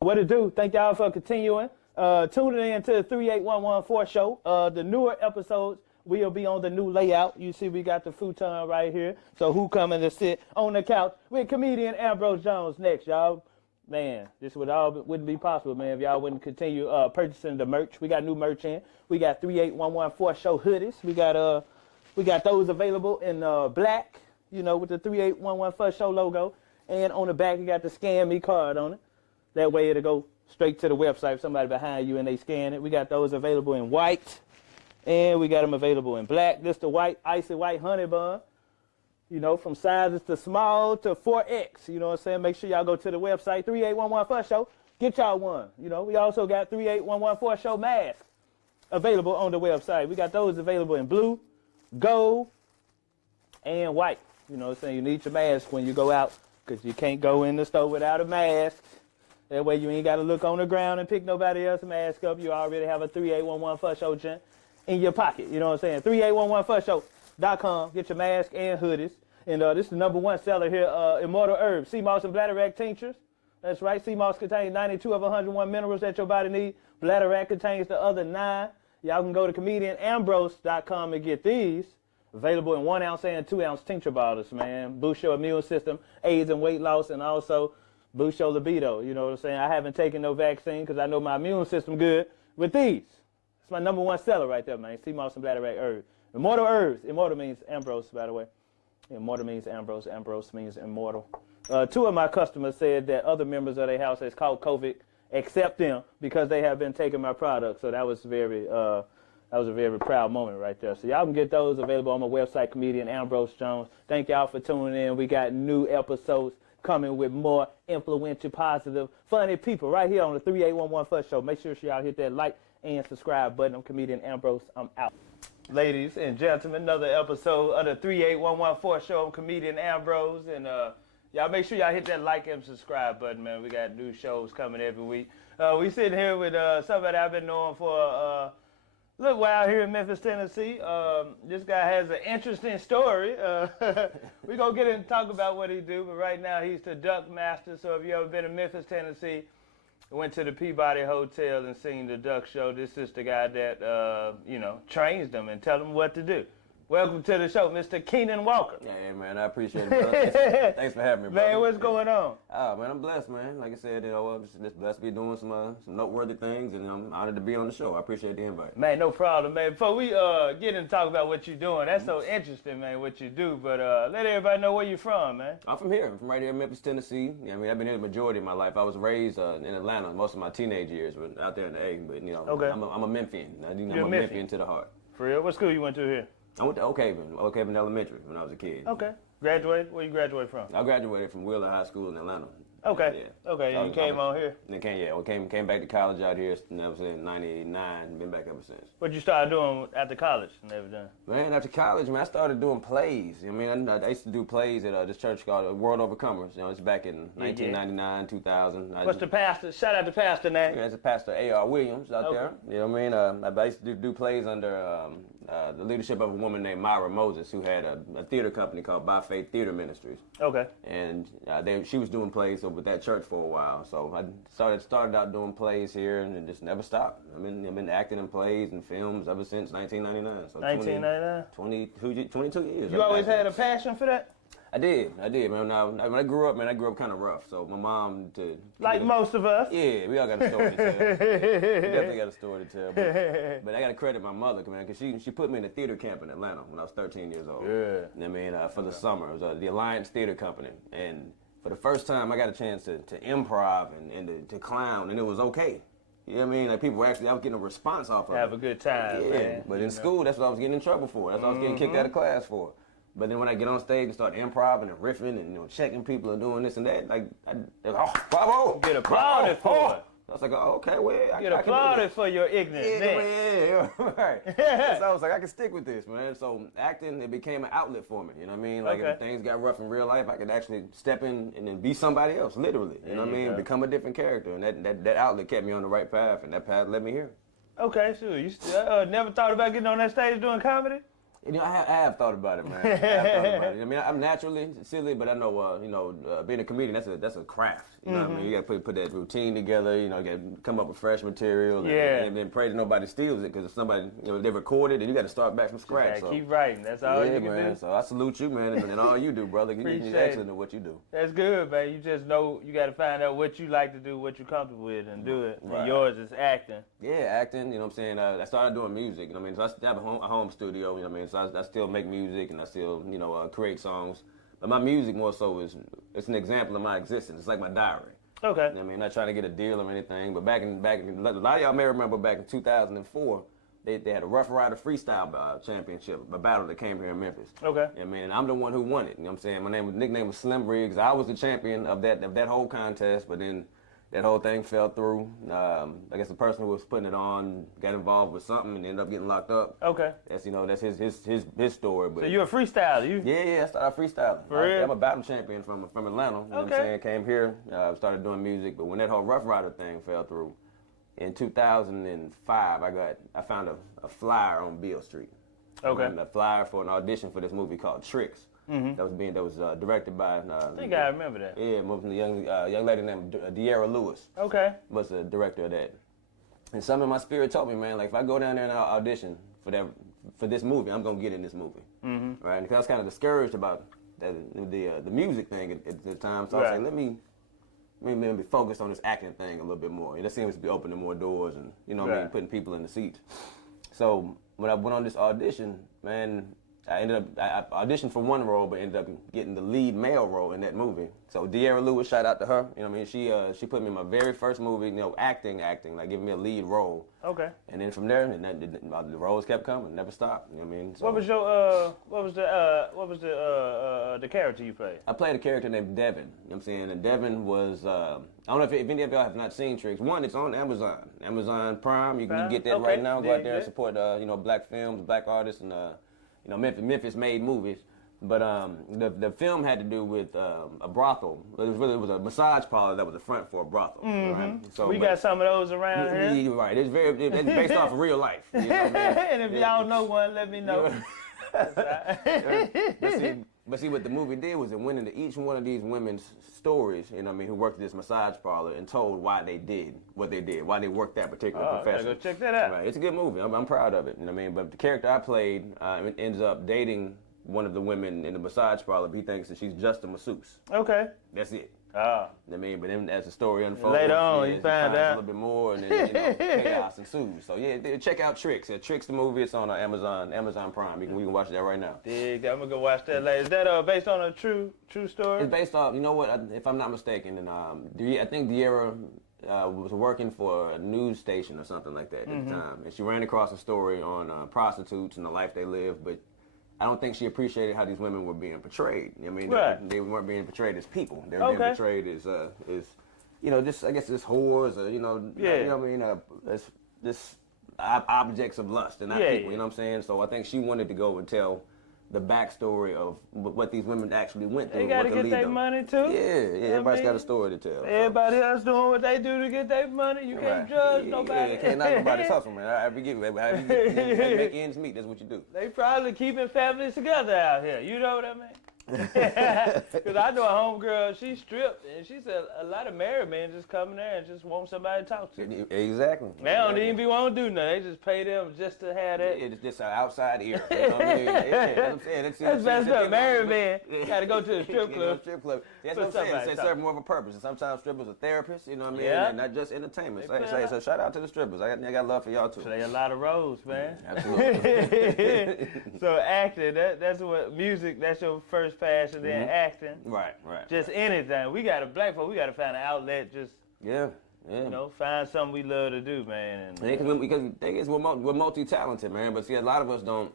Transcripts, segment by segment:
What it do? Thank y'all for continuing. Tuning in to the 38114 show. The newer episodes will be on the new layout. You see we got the futon right here. So who coming to sit on the couch with comedian Ambrose Jones next, y'all? Man, this wouldn't be possible, man, if y'all wouldn't continue purchasing the merch. We got new merch in. We got 38114 show hoodies. We got those available in black, you know, with the 38114 show logo. And on the back, you got the Scan Me card on it. That way it'll go straight to the website if somebody behind you and they scan it. We got those available in white, and we got them available in black. This the white, icy white honey bun. You know, from sizes to small to 4X. You know what I'm saying? Make sure y'all go to the website, 38114 show. Get y'all one. You know, we also got 38114 show masks available on the website. We got those available in blue, gold, and white. You know what I'm saying? You need your mask when you go out because you can't go in the store without a mask. That way you ain't got to look on the ground and pick nobody else's mask up. You already have a 38114 show gent in your pocket. You know what I'm saying? 38114show.com. Get your mask and hoodies. And this is the #1 seller here, Immortal Herbs, Seamoss and Bladderwack tinctures. That's right. Seamoss contains 92 of 101 minerals that your body needs. Bladderwack contains the other 9. Y'all can go to comedianambrose.com and get these. Available in 1 ounce and 2 ounce tincture bottles, man. Boost your immune system, aids in weight loss, and also boost your libido. You know what I'm saying? I haven't taken no vaccine because I know my immune system good with these. It's my #1 seller right there, man. Seamoss and Bladderwack Herbs. Immortal Herbs. Immortal means Ambrose, by the way. Immortal means Ambrose. Ambrose means immortal. 2 of my customers said that other members of their house has caught COVID except them because they have been taking my product. So that was a very proud moment right there. So y'all can get those available on my website, comedian Ambrose Jones. Thank y'all for tuning in. We got new episodes coming with more influential, positive, funny people right here on the 38114 show. Make sure y'all hit that like and subscribe button. I'm comedian Ambrose. I'm out. Ladies and gentlemen, another episode of the 38114 show. I'm comedian Ambrose. And y'all make sure y'all hit that like and subscribe button, man. We got new shows coming every week. We sitting here with somebody I've been knowing for a little while here in Memphis, Tennessee. This guy has an interesting story. We're going to get in and talk about what he do, but right now he's the duckmaster. So if you ever been in Memphis, Tennessee, went to the Peabody Hotel and seen the duck show, this is the guy that, you know, trains them and tell them what to do. Welcome to the show, Mr. Kenon Walker. Yeah, man, I appreciate it, brother. Thanks for having me, brother. Man, what's going on? Oh, man, I'm blessed, man. Like I said, you know, I'm just blessed to be doing some noteworthy things, and I'm honored to be on the show. I appreciate the invite. Man, no problem, man. Before we get in talk about what you're doing, that's so interesting, man, what you do. But let everybody know where you're from, man. I'm from here. I'm from right here in Memphis, Tennessee. Yeah, I mean, I've been here the majority of my life. I was raised in Atlanta most of my teenage years, but out there in the A. But you know, okay. I'm a memphian. I'm a memphian to the heart. For real? What school you went to here? I went to Oak Haven Elementary when I was a kid. Okay. Graduated? Where you graduated from? I graduated from Wheeler High School in Atlanta. Okay. Yeah. Okay. So you came on here? Came back to college out here, and that was in '99. Been back ever since. What you started doing after college and everything? Man, after college, man, I started doing plays. I mean, I used to do plays at this church called World Overcomers. You know, it's back in 1999, 2000. What's the pastor? Shout out to pastor name. Yeah, it's a pastor A.R. Williams out there. You know what I mean? I used to do plays under the leadership of a woman named Myra Moses, who had a theater company called By Faith Theater Ministries. Okay. And she was doing plays over at that church for a while. So I started out doing plays here and just never stopped. I mean, I've been acting in plays and films ever since 1999. So 1999? 22 years. You always had a passion for that? I did, man. When I grew up, man, I grew up kind of rough. So my mom, like most of us. Yeah, we all got a story to tell. We definitely got a story to tell. But I got to credit my mother, man, because she put me in a theater camp in Atlanta when I was 13 years old. Yeah. I mean, for the summer, it was the Alliance Theater Company, and for the first time, I got a chance to improv and to clown, and it was okay. You know what I mean? Like people were I was getting a response off of it. Have a good time, yeah, man. But in school, that's what I was getting in trouble for. That's what I was getting kicked out of class for. But then when I get on stage and start improvising and riffing and checking people and doing this and that, like, bravo! Get applauded for it. I was like, oh, okay, well, I get applauded for your ignorance. Yeah, right. So I was like, I can stick with this, man. So acting, it became an outlet for me. You know what I mean? Like if things got rough in real life, I could actually step in and then be somebody else, literally. You know what I mean? Become a different character, and that outlet kept me on the right path, and that path led me here. Okay, sure. You never thought about getting on that stage doing comedy? You know, I have thought about it, man. I have thought about it. I mean, I'm naturally silly, but I know, being a comedian, that's a craft. You know what I mean? You got to put that routine together. You know, you got to come up with fresh material, and then pray that nobody steals it. Because if somebody, they record it, then you got to start back from scratch. So. Keep writing. That's all you can do. So I salute you, man, and all you do, brother. You're excellent at what you do. That's good, man. You just know you got to find out what you like to do, what you're comfortable with, and do it. Right. And yours is acting. Yeah, acting. You know what I'm saying? I started doing music. You know what I mean? So I have a home studio. You know what I mean? So I still make music and I still, create songs. But my music more so it's an example of my existence. It's like my diary. Okay. You know what I mean? Not trying to get a deal or anything, but back in a lot of y'all may remember back in 2004, they had a Ruff Rider freestyle championship, a battle that came here in Memphis. Okay. I mean, and I'm the one who won it. You know what I'm saying? My nickname was Slim Riggs. I was the champion of that whole contest, but then that whole thing fell through. I guess the person who was putting it on got involved with something and ended up getting locked up. Okay. That's his story. But so you're a freestyler, Yeah, I started freestyling. For real? I'm a battle champion from Atlanta. You know what I'm saying? Came here, started doing music, but when that whole Ruff Rider thing fell through, in 2005, I found a flyer on Beale Street. Okay. A flyer for an audition for this movie called Tricks. Mm-hmm. That was directed by. I think I remember that. Yeah, the young lady named De'Ara Lewis. Okay. Was the director of that. And something in my spirit told me, man, like if I go down there and I audition for this movie, I'm gonna get in this movie. Mm-hmm. Right? Because I was kind of discouraged about the music thing at the time, so I was like, let me be focused on this acting thing a little bit more. That seems to be opening more doors and what I mean, putting people in the seats. So when I went on this audition, man, I auditioned for one role, but ended up getting the lead male role in that movie. So De'Ara Lewis, shout out to her. You know what I mean? She put me in my very first movie, acting, like giving me a lead role. Okay. And then from there, the roles kept coming, never stopped. You know what I mean? So, what was the character you played? I played a character named Devin. You know what I'm saying? And Devin was I don't know if any of y'all have not seen Tricks. One, it's on Amazon Prime. You can get that right now. Go out there and support black films, black artists, and Memphis made movies. But the film had to do with a brothel. It was a massage parlor that was the front for a brothel. Mm-hmm. Right? So we got some of those around here. Right. It's based off of real life. You know what I mean? And if y'all know one, let me know. But see, what the movie did was it went into each one of these women's stories, who worked at this massage parlor and told why they did what they did, why they worked that particular profession. Go check that out. Right. It's a good movie. I'm proud of it. You know what I mean? But the character I played ends up dating one of the women in the massage parlor. He thinks that she's just a masseuse. Okay. That's it. Ah. I mean, but then as the story unfolds, later on, you find out a little bit more, and then chaos ensues. So yeah, check out Tricks. Tricks the movie. It's on Amazon Prime. We can watch that right now. I'm gonna go watch that later. Is that based on a true story? It's based off. You know what? If I'm not mistaken, and I think De'Ara was working for a news station or something like that at the time, and she ran across a story on prostitutes and the life they live, but I don't think she appreciated how these women were being portrayed. I mean, they weren't being portrayed as people. They were being portrayed as I guess this whores, you know what I mean, this objects of lust and not people. You know what I'm saying? So I think she wanted to go and tell the backstory of what these women actually went through. They got to get their money too. Yeah, everybody's got a story to tell. Everybody else doing what they do to get their money. You can't judge nobody. Yeah, can't knock nobody's hustle, man. I forget you make ends meet. That's what you do. They probably keeping families together out here. You know what I mean? Because I know a homegirl, she stripped, and she said a lot of married men just come in there and just want somebody to talk to. Exactly. They don't even be want to do nothing. They just pay them just to have that. It's just an outside ear. You know what I mean? That's what I'm saying. That's messed up. Married men got to go to the strip club. That's what I'm saying. They serve more of a purpose. And sometimes strippers are therapists, you know what I mean? Yeah. And not just entertainment. So shout out to the strippers. I got love for y'all too. Play a lot of roles, man. Absolutely. So acting, that's what music, that's your first passion, then acting. Right. Just anything. We got black folk, we got to find an outlet, just find something we love to do, man. Because the thing is, we're multi-talented, man. But see, a lot of us don't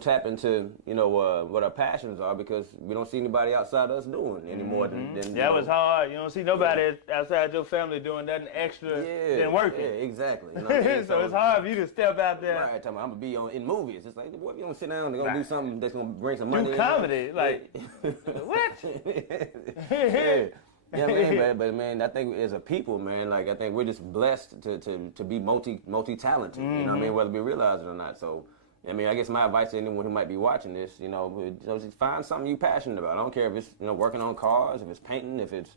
tap into what our passions are because we don't see anybody outside us doing anymore. That was hard. You don't see nobody outside your family doing nothing extra than working. Yeah, exactly. You know what I mean? So it's hard for you to step out there. Right, I'm gonna be in movies. It's like, what if you don't sit down and do something that's gonna bring some money? Do comedy, like what? Yeah, man, but man, I think as a people, man, like I think we're just blessed to be multi-talented. You know what I mean? Whether we realize it or not. So I mean, I guess my advice to anyone who might be watching this, just find something you're passionate about. I don't care if it's, working on cars, if it's painting, if it's,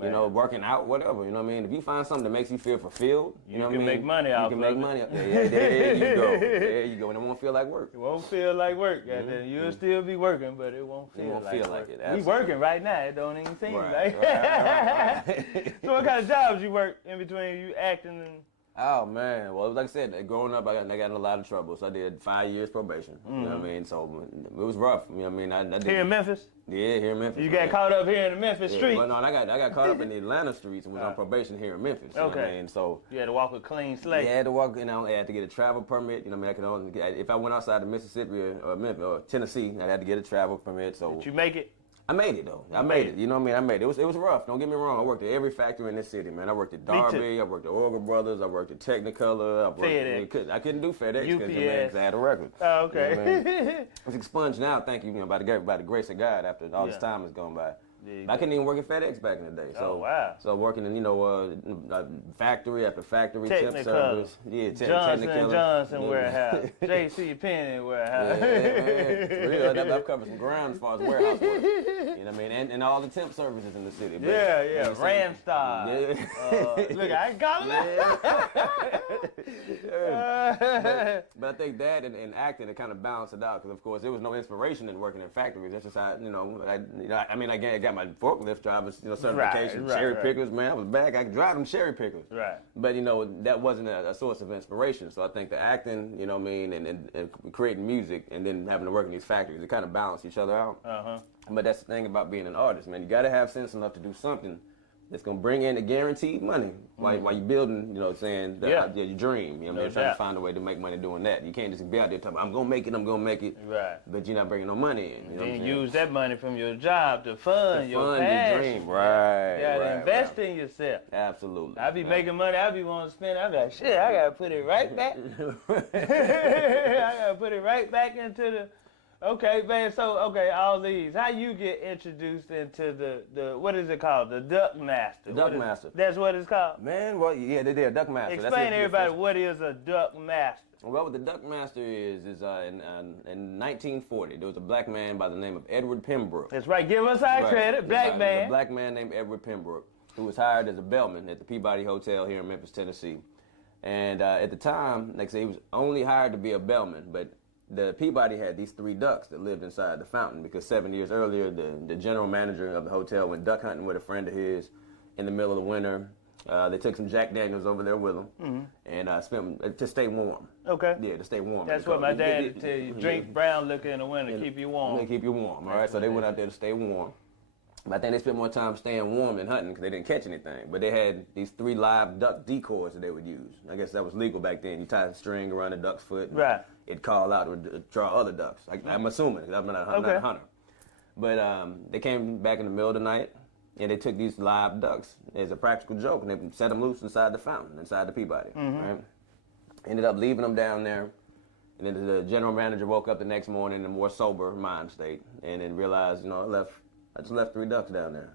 working out, whatever, you know what I mean? If you find something that makes you feel fulfilled, you know what I mean? Make money out of it. You can make money. Yeah, there you go. There you go. And it won't feel like work. It won't feel like work. And then you'll still be working, but it won't feel like it. We working right now. It don't even seem like right. So what kind of jobs you work in between you acting and... Oh, man. Well, like I said, growing up, I got in a lot of trouble. So I did 5 years probation. You know what I mean? So it was rough. You know what I mean? I did, here in Memphis? Yeah, here in Memphis. You got caught up here in the Memphis streets? Well, no, I got caught up in the Atlanta streets and was on probation here in Memphis. You know what I mean? So you had to walk a clean slate. Yeah, I had to walk, I had to get a travel permit. You know what I mean? I could only if I went outside of Mississippi or Memphis or Tennessee, I had to get a travel permit. So did you make it? I made it though. I made it. You know what I mean? I made it. It was rough. Don't get me wrong. I worked at every factory in this city, man. I worked at Darby. I worked at Orgel Brothers. I worked at Technicolor. I couldn't do FedEx because I had a record. Oh, okay. You know what I mean? It's expunged now. Thank you. By the grace of God. After all this time has gone by. I couldn't even work at FedEx back in the day. So, so working in, factory after factory, temp service. Yeah, Johnson & Johnson warehouse. J.C. Penney warehouse. Yeah, man. I've covered some ground as far as warehouse work. You know what I mean? And all the temp services in the city. But, yeah. Ramstar. Yeah. Look, I ain't calling it. But I think that and acting, it kind of balanced it out because, of course, there was no inspiration in working in factories. That's just how, I got my forklift driver's certification, cherry pickers, man. I was back. I could drive them cherry pickers. Right. But that wasn't a source of inspiration. So I think the acting, you know what I mean, and creating music and then having to work in these factories, it kind of balance each other out. But that's the thing about being an artist, man. You got to have sense enough to do something that's gonna bring in the guaranteed money while you're building, your dream. You know what I mean? Trying to find a way to make money doing that. You can't just be out there talking, I'm gonna make it. Right. But you're not bringing no money in. You know then use that money from your job to fund your passion. Your dream. Right. You gotta invest in yourself. Absolutely. I be making money, I be wanting to spend, I be like, shit, I gotta put it right back. I gotta put it right back into the... Okay, man, all these. How you get introduced into the what is it called? The duckmaster. Duckmaster. That's what it's called? Man, well, yeah, they're duckmaster. Explain to everybody what is a duckmaster. Well, what the duckmaster is in 1940, there was a black man by the name of Edward Pembroke. That's right, give us our credit, black man. A black man named Edward Pembroke, who was hired as a bellman at the Peabody Hotel here in Memphis, Tennessee. And at the time, like I say, he was only hired to be a bellman, but the Peabody had these 3 ducks that lived inside the fountain because 7 years earlier, the general manager of the hotel went duck hunting with a friend of his in the middle of the winter. They took some Jack Daniels over there with them and spent to stay warm. Okay. Yeah, to stay warm. That's what my dad would tell you. Drink brown liquor in the winter, keep you warm. Keep you warm, all right? So they went out there to stay warm. But I think they spent more time staying warm than hunting because they didn't catch anything. But they had these 3 live duck decoys that they would use. I guess that was legal back then. You tie a string around the duck's foot. Right. It'd call out, it would draw other ducks. I'm assuming, I'm not a hunter. But they came back in the middle of the night, and they took these live ducks as a practical joke, and they set them loose inside the fountain, inside the Peabody. Right? Ended up leaving them down there, and then the general manager woke up the next morning in a more sober mind state, and then realized, I just left 3 ducks down there.